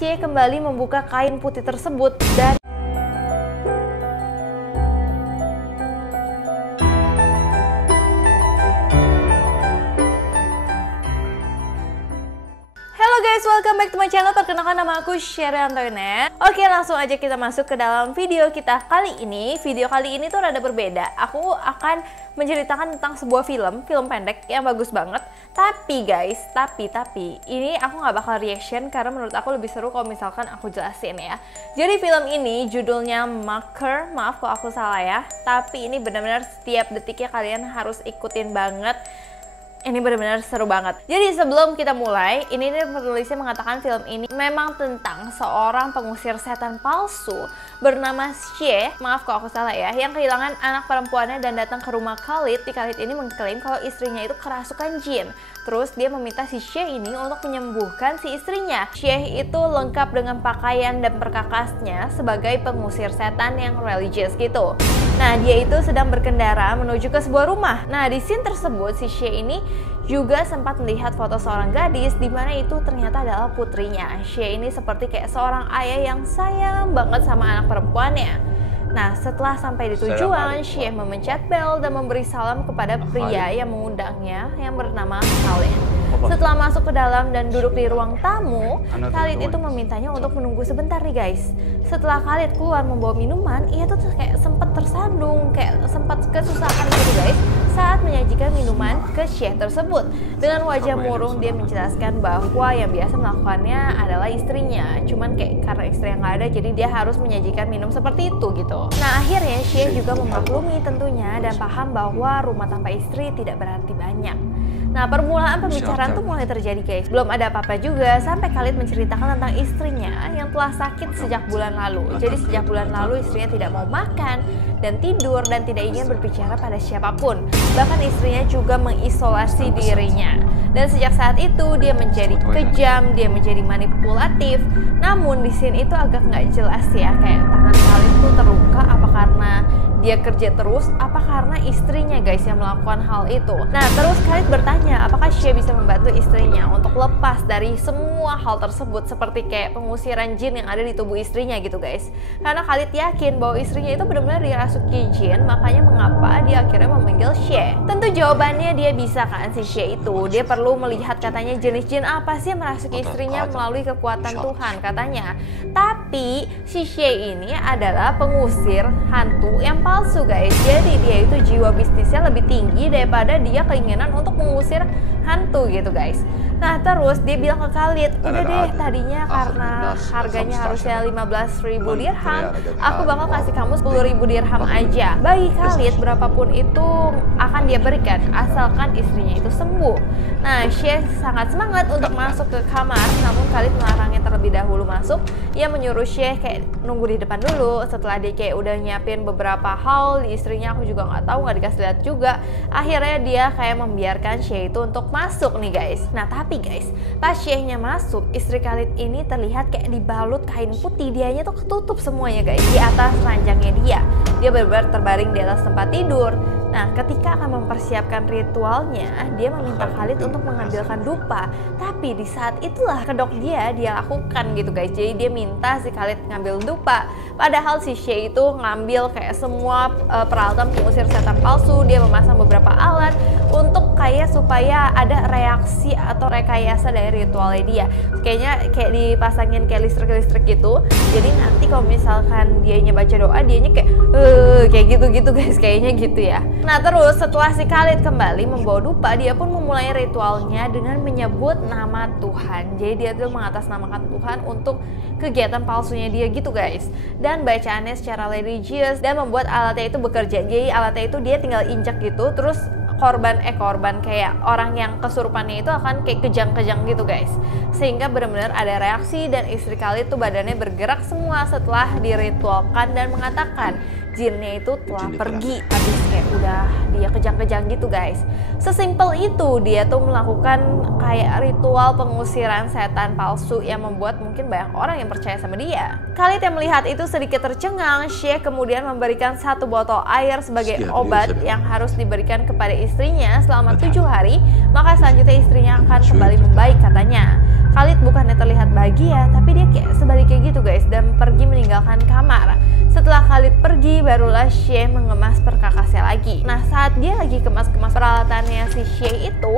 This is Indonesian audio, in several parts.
Xie kembali membuka kain putih tersebut dan guys, welcome back to my channel. Perkenalkan nama aku Sherry Antoinette. Oke, langsung aja kita masuk ke dalam video kita kali ini. Video kali ini tuh rada berbeda. Aku akan menceritakan tentang sebuah film pendek yang bagus banget. Tapi guys, tapi ini aku nggak bakal reaction karena menurut aku lebih seru kalau misalkan aku jelasin ya. Jadi film ini judulnya Marker. Maaf kalau aku salah ya. Tapi ini benar-benar setiap detiknya kalian harus ikutin banget. Ini benar-benar seru banget. Jadi sebelum kita mulai, ini penulisnya mengatakan film ini memang tentang seorang pengusir setan palsu bernama Xie, maaf kalau aku salah ya, yang kehilangan anak perempuannya dan datang ke rumah Khalid. Khalid ini mengklaim kalau istrinya itu kerasukan jin. Terus dia meminta si Xie ini untuk menyembuhkan si istrinya. Xie itu lengkap dengan pakaian dan perkakasnya sebagai pengusir setan yang religius gitu. Nah, dia itu sedang berkendara menuju ke sebuah rumah. Nah, di scene tersebut si Xie ini juga sempat melihat foto seorang gadis di mana itu ternyata adalah putrinya. Xie ini seperti kayak seorang ayah yang sayang banget sama anak perempuannya. Nah, setelah sampai di tujuan, Xie memencet bel dan memberi salam kepada pria yang mengundangnya yang bernama Khalid. Setelah masuk ke dalam dan duduk di ruang tamu, Khalid itu memintanya untuk menunggu sebentar nih guys. Setelah Khalid keluar membawa minuman, ia tuh kayak sempat tersandung, kayak sempat kesusahan gitu guys saat menyajikan minuman ke Xie tersebut. Dengan wajah murung dia menjelaskan bahwa yang biasa melakukannya adalah istrinya. Cuman kayak karena istri yang nggak ada jadi dia harus menyajikan minum seperti itu gitu. Nah, akhirnya Xie juga memaklumi tentunya dan paham bahwa rumah tanpa istri tidak berarti banyak. Nah, permulaan pembicaraan tuh mulai terjadi guys. Belum ada apa-apa juga sampai Khalid menceritakan tentang istrinya yang telah sakit sejak bulan lalu. Jadi sejak bulan lalu istrinya tidak mau makan dan tidur dan tidak ingin berbicara pada siapapun. Bahkan istrinya juga mengisolasi dirinya. Dan sejak saat itu dia menjadi kejam, dia menjadi manipulatif. Namun di sini itu agak nggak jelas ya, kayak tangan Khalid tuh terluka apa karena dia kerja terus, apa karena istrinya guys yang melakukan hal itu. Nah, terus Khalid bertanya apakah Xie bisa membantu istrinya untuk lepas dari semua hal tersebut seperti kayak pengusiran jin yang ada di tubuh istrinya gitu guys. Karena Khalid yakin bahwa istrinya itu benar-benar dirasuki jin, makanya mengapa dia akhirnya memanggil Xie. Tentu jawabannya dia bisa kan si Xie itu. Dia perlu melihat katanya jenis jin apa sih yang merasuki istrinya melalui kekuatan Tuhan katanya. Tapi si Xie ini adalah pengusir hantu yang palsu guys. Jadi dia itu jiwa bisnisnya lebih tinggi daripada dia keinginan untuk mengusir hantu gitu guys. Nah, terus dia bilang ke Khalid, udah deh tadinya karena harganya harusnya 15.000 dirham, aku bakal kasih kamu 10.000 dirham aja. Bagi Khalid berapapun itu akan dia berikan asalkan istrinya itu sembuh. Nah, Xie sangat semangat untuk masuk ke kamar, namun Khalid melarangnya terlebih dahulu masuk. Ia menyuruh Xie kayak nunggu di depan dulu. Setelah dia kayak udah nyiapin beberapa hal di istrinya, aku juga nggak tahu, nggak dikasih lihat juga. Akhirnya dia kayak membiarkan Xie itu untuk masuk nih guys. Nah, tapi guys, pas Xie-nya masuk, istri Khalid ini terlihat kayak dibalut kain putih. Dianya tuh ketutup semuanya guys di atas ranjangnya dia. Dia benar-benar terbaring di atas tempat tidur. Nah, ketika akan mempersiapkan ritualnya, dia meminta Khalid untuk mengambilkan dupa. Tapi di saat itulah kedok dia lakukan gitu guys. Jadi dia minta si Khalid ngambil dupa. Padahal si Xie itu ngambil kayak semua peralatan pengusir setan palsu. Dia memasang beberapa alat untuk kayak supaya ada reaksi atau rekayasa dari ritualnya dia. Kayaknya kayak dipasangin kayak listrik-listrik gitu. Jadi nanti kalau misalkan dianya baca doa, dianya kayak gitu-gitu guys, kayaknya gitu ya. Nah, terus setelah si Khalid kembali membawa dupa, dia pun memulai ritualnya dengan menyebut nama Tuhan. Jadi dia tuh mengatasnamakan Tuhan untuk kegiatan palsunya dia gitu guys. Dan bacaannya secara religius dan membuat alatnya itu bekerja. Jadi alatnya itu dia tinggal injak gitu, terus korban kayak orang yang kesurupannya itu akan kayak kejang-kejang gitu guys, sehingga benar-benar ada reaksi dan istri Khalid tuh badannya bergerak semua setelah diritualkan dan mengatakan jinnya itu telah pergi, habis kayak udah dia kejang-kejang gitu guys. Sesimpel itu dia tuh melakukan kayak ritual pengusiran setan palsu yang membuat mungkin banyak orang yang percaya sama dia. Khalid yang melihat itu sedikit tercengang. Xie kemudian memberikan 1 botol air sebagai obat yang harus diberikan kepada istrinya selama 7 hari, maka selanjutnya istrinya akan kembali membaik katanya. Khalid bukannya terlihat bahagia, tapi dia kayak sebaliknya gitu guys, dan pergi meninggalkan kamar. Setelah Khalid pergi, barulah Syekh mengemas perkakasnya lagi. Nah, saat dia lagi kemas-kemas peralatannya si Syekh itu,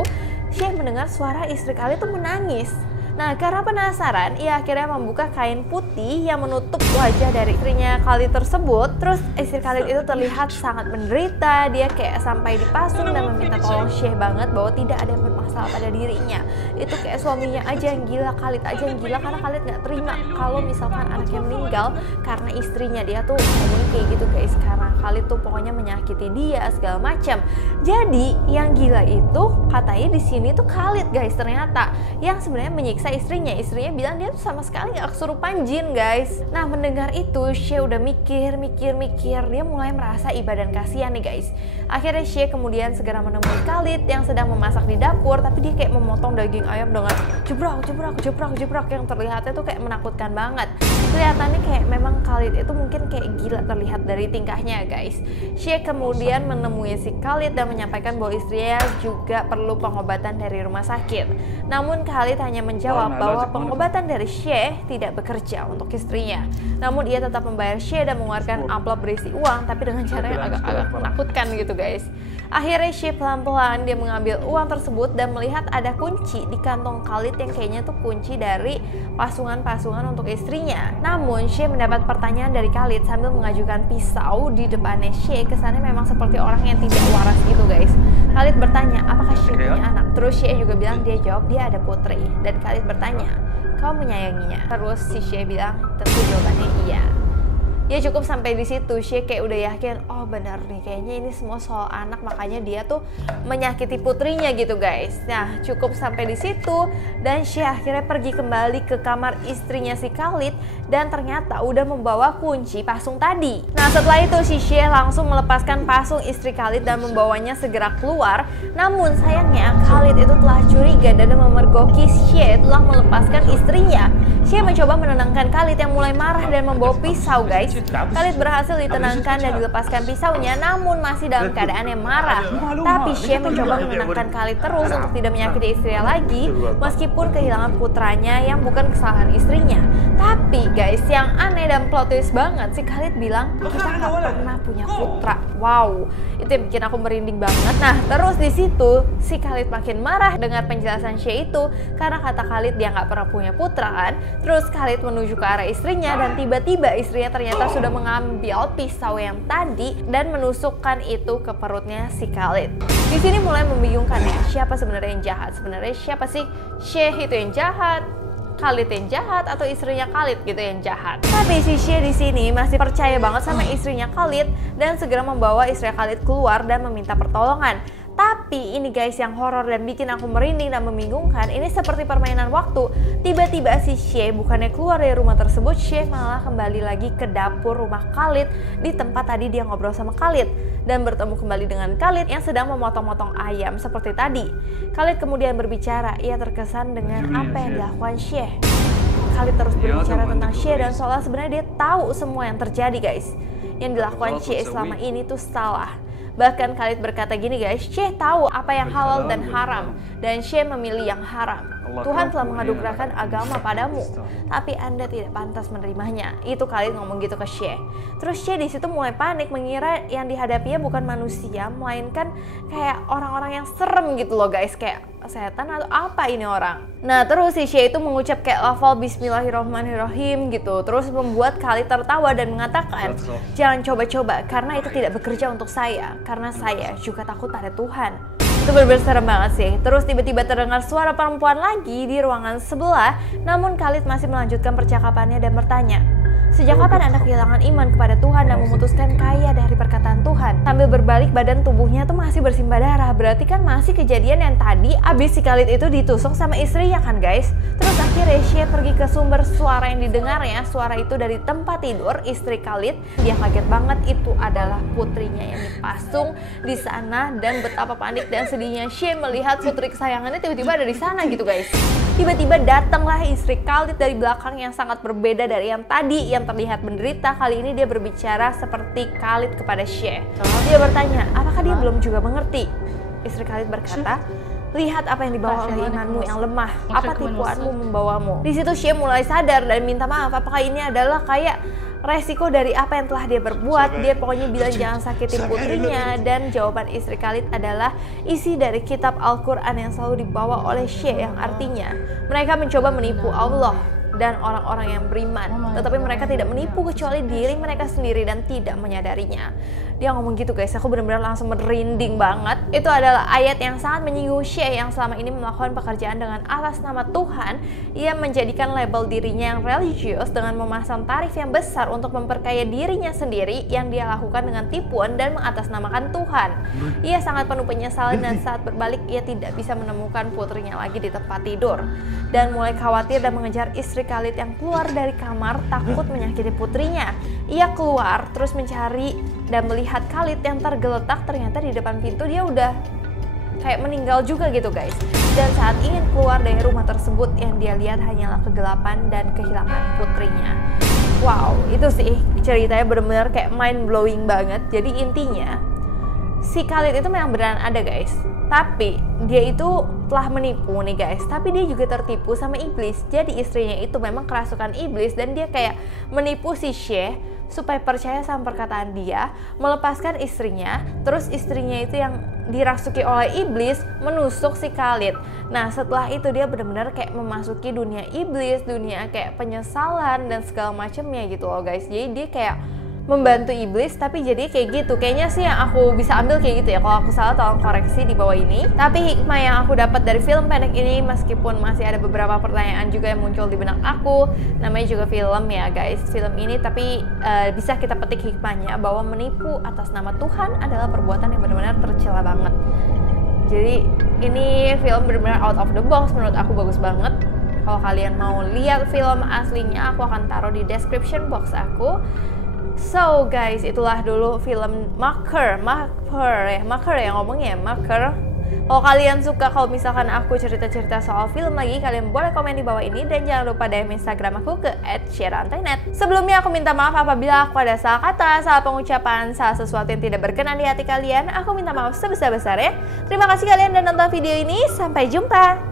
Syekh mendengar suara istri Khalid tuh menangis. Nah, karena penasaran, ia akhirnya membuka kain putih yang menutup wajah dari istrinya Khalid tersebut. Terus istri Khalid itu terlihat sangat menderita, dia kayak sampai dipasung dan meminta tolong Syekh banget bahwa tidak ada yang bermasalah pada dirinya. Itu kayak suaminya aja yang gila, Khalid aja yang gila, karena Khalid nggak terima kalau misalkan anaknya meninggal karena istrinya. Dia tuh ngomongin kayak gitu guys, karena Khalid tuh pokoknya menyakiti dia segala macam. Jadi yang gila itu katanya di sini tuh Khalid guys, ternyata yang sebenarnya menyiksa istrinya. Istrinya bilang dia tuh sama sekali gak kesurupan jin guys. Nah, mendengar itu Syekh udah mikir, dia mulai merasa iba dan kasihan nih guys. Akhirnya Syekh kemudian segera menemui Khalid yang sedang memasak di dapur, tapi dia kayak memotong daging ayam dengan jebrak yang terlihatnya tuh kayak menakutkan banget. Kelihatannya kayak memang Khalid itu mungkin kayak gila terlihat dari tingkahnya guys. Syekh kemudian menemui si Khalid dan menyampaikan bahwa istrinya juga perlu pengobatan dari rumah sakit. Namun Khalid hanya menjawab bahwa pengobatan dari Syekh tidak bekerja untuk istrinya. Namun ia tetap membayar Syekh dan mengeluarkan amplop berisi uang, tapi dengan cara yang agak menakutkan gitu guys. Akhirnya Syekh pelan-pelan dia mengambil uang tersebut dan melihat ada kunci di kantong Khalid yang kayaknya tuh kunci dari pasungan-pasungan untuk istrinya. Namun Syekh mendapat pertanyaan dari Khalid sambil mengajukan pisau di depannya Syekh. Kesannya memang seperti orang yang tidak waras gitu guys. Khalid bertanya apakah Syekh punya anak. Terus Syekh juga bilang dia jawab dia ada putri. Dan Khalid bertanya, kau menyayanginya? Terus si Syekh bilang tentu jawabannya iya. Ya cukup sampai di situ, Syekh kayak udah yakin, oh benar nih kayaknya ini semua soal anak, makanya dia tuh menyakiti putrinya gitu guys. Nah cukup sampai di situ dan Syekh akhirnya pergi kembali ke kamar istrinya si Khalid dan ternyata udah membawa kunci pasung tadi. Nah setelah itu si Syekh langsung melepaskan pasung istri Khalid dan membawanya segera keluar. Namun sayangnya Khalid itu telah curiga dan memergoki Syekh telah melepaskan istrinya. Syekh mencoba menenangkan Khalid yang mulai marah dan membawa pisau guys. Khalid berhasil ditenangkan dan dilepaskan pisaunya, namun masih dalam keadaan yang marah. Tapi Syekh mencoba menenangkan Khalid terus untuk tidak menyakiti istrinya lagi, meskipun kehilangan putranya yang bukan kesalahan istrinya. Tapi guys, yang aneh dan plot twist banget, si Khalid bilang kita nggak pernah punya putra. Wow, itu yang bikin aku merinding banget. Nah, terus di situ si Khalid makin marah dengar penjelasan Syekh itu, karena kata Khalid dia nggak pernah punya putra kan. Terus Khalid menuju ke arah istrinya dan tiba-tiba istrinya ternyata sudah mengambil pisau yang tadi dan menusukkan itu ke perutnya si Khalid. Di sini mulai membingungkan ya, siapa sebenarnya yang jahat? Sebenarnya siapa sih? Syekh itu yang jahat, Khalid yang jahat, atau istrinya Khalid gitu yang jahat? Tapi si Syekh di sini masih percaya banget sama istrinya Khalid dan segera membawa istri Khalid keluar dan meminta pertolongan. Tapi ini guys yang horor dan bikin aku merinding dan membingungkan, ini seperti permainan waktu. Tiba-tiba si Syekh bukannya keluar dari rumah tersebut, Syekh malah kembali lagi ke dapur rumah Khalid di tempat tadi dia ngobrol sama Khalid dan bertemu kembali dengan Khalid yang sedang memotong-motong ayam seperti tadi. Khalid kemudian berbicara, ia terkesan dengan apa yang dilakukan Syekh. Khalid terus berbicara tentang Syekh dan seolah sebenarnya dia tahu semua yang terjadi guys. Yang dilakukan Syekh selama ini tuh salah. Bahkan Khalid berkata gini guys, Syekh tahu apa yang halal dan haram dan Syekh memilih yang haram. Tuhan telah menganugerahkan agama padamu, tapi Anda tidak pantas menerimanya. Itu Khalid ngomong gitu ke Syekh. Terus Syekh di situ mulai panik, mengira yang dihadapinya bukan manusia, melainkan kayak orang-orang yang serem gitu loh guys, kayak setan atau apa ini orang. Nah terus si Syekh itu mengucap kayak lafal Bismillahirrahmanirrahim gitu, terus membuat Khalid tertawa dan mengatakan, jangan coba-coba karena itu tidak bekerja untuk saya, karena saya juga takut pada Tuhan. Itu bener-bener serem banget sih. Terus tiba-tiba terdengar suara perempuan lagi di ruangan sebelah, namun Khalid masih melanjutkan percakapannya dan bertanya, sejak kapan Anda kehilangan iman kepada Tuhan dan memutuskan kaya dari perkataan Tuhan? Sambil berbalik badan tubuhnya tuh masih bersimbah darah. Berarti kan masih kejadian yang tadi abis si Khalid itu ditusuk sama istrinya kan guys. Terus akhirnya Syekh pergi ke sumber suara yang didengarnya. Suara itu dari tempat tidur istri Khalid. Dia kaget banget itu adalah putrinya yang dipasung di sana, dan betapa panik dan sedihnya Syekh melihat putri kesayangannya tiba-tiba ada di sana gitu guys. Tiba-tiba datanglah istri Khalid dari belakang yang sangat berbeda dari yang tadi yang terlihat menderita. Kali ini dia berbicara seperti Khalid kepada Syekh. Dia bertanya, apakah dia belum juga mengerti? Istri Khalid berkata, Lihat apa yang dibawa oleh imanmu yang lemah, apa tipuanmu membawamu. Di situ Xie mulai sadar dan minta maaf. Apakah ini adalah kayak resiko dari apa yang telah dia berbuat? Dia pokoknya bilang jangan sakiti putrinya, dan jawaban istri Khalid adalah isi dari kitab Al-Quran yang selalu dibawa oleh Xie, yang artinya mereka mencoba menipu Allah dan orang-orang yang beriman, tetapi mereka tidak menipu kecuali diri mereka sendiri dan tidak menyadarinya. Dia ngomong gitu guys, aku benar-benar langsung merinding banget. Itu adalah ayat yang sangat menyinggung Xie yang selama ini melakukan pekerjaan dengan atas nama Tuhan. Ia menjadikan label dirinya yang religius dengan memasang tarif yang besar untuk memperkaya dirinya sendiri yang dia lakukan dengan tipuan dan mengatasnamakan Tuhan. Ia sangat penuh penyesalan dan saat berbalik ia tidak bisa menemukan putrinya lagi di tempat tidur, dan mulai khawatir dan mengejar istri Khalid yang keluar dari kamar takut menyakiti putrinya. Ia keluar terus mencari dan melihat Khalid yang tergeletak, ternyata di depan pintu dia udah kayak meninggal juga gitu guys. Dan saat ingin keluar dari rumah tersebut, yang dia lihat hanyalah kegelapan dan kehilangan putrinya. Wow, itu sih ceritanya benar-benar kayak mind blowing banget. Jadi intinya si Khalid itu memang beneran ada guys, tapi dia itu telah menipu nih guys, tapi dia juga tertipu sama iblis. Jadi istrinya itu memang kerasukan iblis dan dia kayak menipu si Xie supaya percaya sama perkataan dia, melepaskan istrinya. Terus istrinya itu yang dirasuki oleh iblis menusuk si Khalid. Nah setelah itu dia benar-benar kayak memasuki dunia iblis, dunia kayak penyesalan dan segala macamnya gitu loh guys. Jadi dia kayak membantu iblis, tapi jadi kayak gitu. Kayaknya sih yang aku bisa ambil kayak gitu ya. Kalau aku salah tolong koreksi di bawah ini. Tapi hikmah yang aku dapat dari film pendek ini, meskipun masih ada beberapa pertanyaan juga yang muncul di benak aku, namanya juga film ya guys, film ini, tapi bisa kita petik hikmahnya bahwa menipu atas nama Tuhan adalah perbuatan yang benar-benar tercela banget. Jadi ini film benar-benar out of the box, menurut aku bagus banget. Kalau kalian mau lihat film aslinya, aku akan taruh di description box aku. So guys, itulah dulu film Maker ya ngomongnya, Maker. Kalau kalian suka, kalau misalkan aku cerita-cerita soal film lagi, kalian boleh komen di bawah ini, dan jangan lupa DM Instagram aku ke @sherantainet. Sebelumnya aku minta maaf apabila aku ada salah kata, salah pengucapan, salah sesuatu yang tidak berkenan di hati kalian. Aku minta maaf sebesar-besarnya. Terima kasih kalian udah nonton video ini, sampai jumpa.